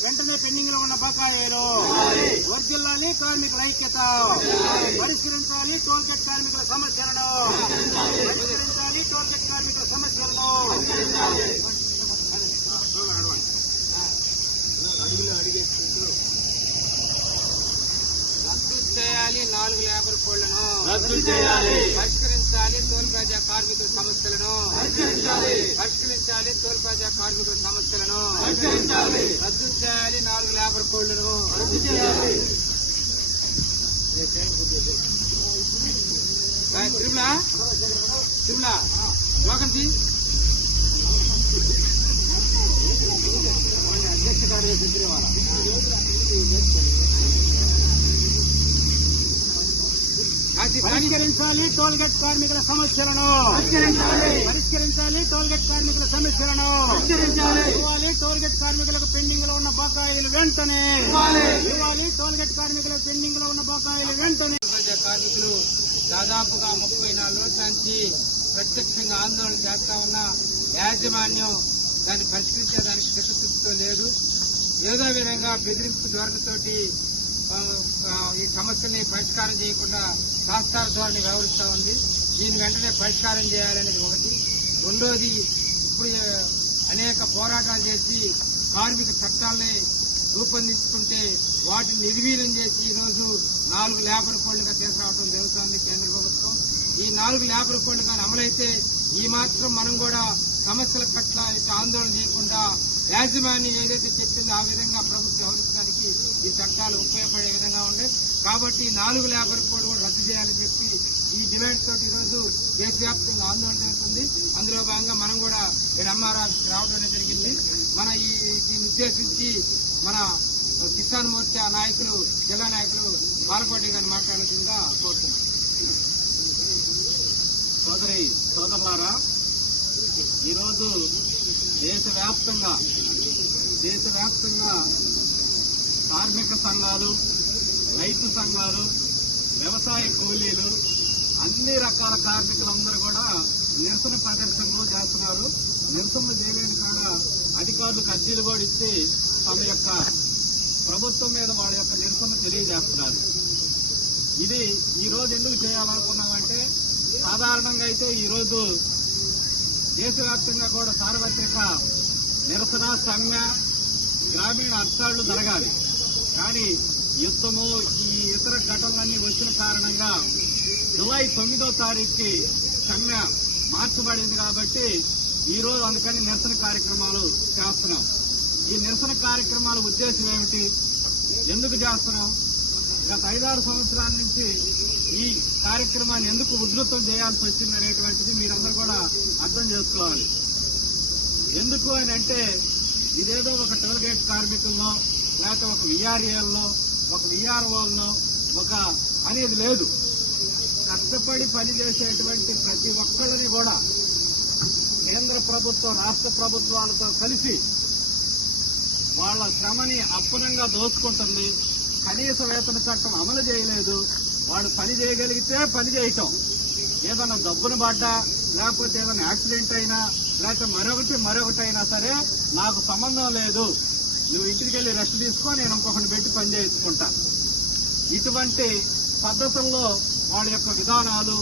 వెంటనే కార్మికుల ఐక్యత? పరిష్కరించాలి టోల్ కార్మికుల సమస్యలను. పరిష్కరించాలి టోల్ కార్మికుల సమస్యలను. చేయాలి నాలుగు లేబర్ కోళ్ళను రద్దు చేయాలి. పరిష్కరించాలి టోల్ ప్లాజా కార్మికుల సమస్యలను. పరిష్కరించాలి. టోల్ ప్లాజా కార్మికుల సమస్యలను. రద్దు చేయాలి నాలుగు లేబర్ కోళ్ళను తిరుమల? తిరుమల. లోకంతి అధ్యక్ష కార్యదర్శి పరిష్కరించాలి టోల్ గేట్ కార్మికుల సమస్యలను. పరిష్కరించాలి. టోల్ గేట్ కార్మికుల సమస్యలను. ఇవ్వాలి టోల్ గేట్ కార్మికులకు పెండింగ్లో ఉన్న బకాయిలు వెంటనే. ఇవ్వాలి. టోల్ గేట్ కార్మికులకు పెండింగ్లో ఉన్న బకాయిలు వెంటనే. కార్మికులు దాదాపుగా ముప్పై నాలుగు రోజుల నుంచి ప్రత్యక్షంగా ఆందోళన చేస్తా ఉన్న యాజమాన్యం దాన్ని పరిష్కరించేదానికి చిత్తశుద్ధితో లేదు. ఏదో విధంగా బెదిరింపు ధోరణితోటి ఈ సమస్యని పరిష్కారం చేయకుండా శాస్త్రాల ధోరణి వ్యవహరిస్తా ఉంది. దీని వెంటనే పరిష్కారం చేయాలనేది ఒకటి. రెండోది ఇప్పుడు అనేక పోరాటాలు చేసి కార్మిక చట్టాలని రూపొందించుకుంటే వాటిని నిర్వీర్యం చేసి ఈరోజు నాలుగు లేబర్ కోడ్లుగా తీసుకురావడం జరుగుతోంది కేంద్ర ప్రభుత్వం. ఈ నాలుగు లేబర్ కోడ్లు కానీ అమలైతే ఈ మాత్రం మనం కూడా సమస్యల పట్ల ఆందోళన చేయకుండా యాజమాన్యం ఏదైతే చెప్పిందో ఆ విధంగా ప్రభుత్వం వ్యవహరించడానికి ఈ చట్టాలు ఉపయోగపడే విధంగా ఉండే. కాబట్టి నాలుగు లేబర్ కోడ్ కూడా రద్దు చేయాలని చెప్పి ఈ డిమాండ్ తోటి ఈరోజు దేశవ్యాప్తంగా ఆందోళన జరుగుతుంది. అందులో భాగంగా మనం కూడా ఇక్కడ ఎంఆర్ రావడం అనేది జరిగింది. మన ఈ దీన్ని ఉద్దేశించి మన కిసాన్ మోర్చా నాయకులు జిల్లా నాయకులు బాలపాటి గారిని మాట్లాడుతుందిగా కోరుతున్నాం. సోదరి సోదరులారా ఈరోజు దేశవ్యాప్తంగా దేశవ్యాప్తంగా కార్మిక సంఘాలు రైతు సంఘాలు వ్యవసాయ కూలీలు అన్ని రకాల కార్మికులందరూ కూడా నిరసన ప్రదర్శనలు చేస్తున్నారు. నిరసనలు చేయలేని కూడా అధికారులు అర్జీలు కూడా ఇచ్చి తమ యొక్క ప్రభుత్వం మీద వాళ్ళ యొక్క నిరసన తెలియజేస్తున్నారు. ఇది ఈ రోజు ఎందుకు చేయాలనుకున్నామంటే సాధారణంగా అయితే ఈరోజు దేశవ్యాప్తంగా కూడా సార్వత్రిక నిరసన సమ్మె గ్రామీణ అర్థాళ్ళు జరగాలి. కానీ యుద్ధము ఈ ఇతర ఘటనలన్నీ వచ్చిన కారణంగా జులై తొమ్మిదో తారీఖుకి సమ్మె మార్చబడింది కాబట్టి ఈ రోజు అందుకని నిరసన కార్యక్రమాలు చేస్తున్నాం. ఈ నిరసన కార్యక్రమాల ఉద్దేశం ఏమిటి? ఎందుకు చేస్తున్నాం? గత ఐదారు సంవత్సరాల నుంచి ఈ కార్యక్రమాన్ని ఎందుకు ఉధృతం చేయాల్సి వచ్చింది అనేటువంటిది మీరందరూ కూడా అర్థం చేసుకోవాలి. ఎందుకు అని అంటే ఇదేదో ఒక టోల్గేట్ కార్మికుల్లో లేకపోతే ఒక విఆర్ఏల్లో ఒక విఆర్ఓల్లో ఒక అనేది లేదు. కష్టపడి పనిచేసేటువంటి ప్రతి ఒక్కళ్ళని కూడా కేంద్ర ప్రభుత్వం రాష్ట్ర ప్రభుత్వాలతో కలిసి వాళ్ళ శ్రమని అప్పనంగా దోచుకుంటుంది. కనీస వేతన చట్టం అమలు చేయలేదు. వాడు పని చేయగలిగితే పని చేయటం. ఏదైనా దబ్బును పడ్డా లేకపోతే ఏదైనా యాక్సిడెంట్ అయినా లేకపోతే మరొకటి మరొకటి అయినా సరే నాకు సంబంధం లేదు. నువ్వు ఇంటికి వెళ్ళి రెస్ట్ తీసుకో నేను ఇంకొకటి పెట్టి పని చేయించుకుంటా. ఇటువంటి పద్ధతుల్లో వాళ్ళ యొక్క విధానాలు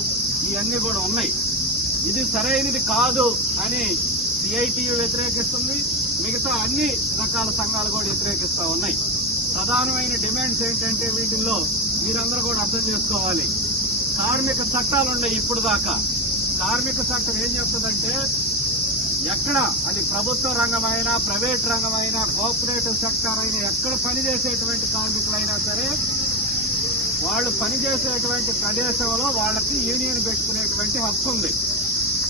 ఇవన్నీ కూడా ఉన్నాయి. ఇది సరైనది కాదు అని సిఐటియు వ్యతిరేకిస్తుంది. మిగతా అన్ని రకాల సంఘాలు కూడా వ్యతిరేకిస్తా ఉన్నాయి. ప్రధానమైన డిమాండ్స్ ఏంటంటే వీటిల్లో మీరందరూ కూడా అర్థం చేసుకోవాలి. కార్మిక చట్టాలు ఉన్నాయి ఇప్పుడు దాకా. కార్మిక చట్టం ఏం చెప్తుందంటే ఎక్కడ అది ప్రభుత్వ రంగమైనా ప్రైవేట్ రంగమైనా కోఆపరేటివ్ సెక్టర్ అయినా ఎక్కడ పనిచేసేటువంటి కార్మికులైనా సరే వాళ్ళు పనిచేసేటువంటి ప్రదేశంలో వాళ్ళకి యూనియన్ పెట్టుకునేటువంటి హక్కు ఉంది.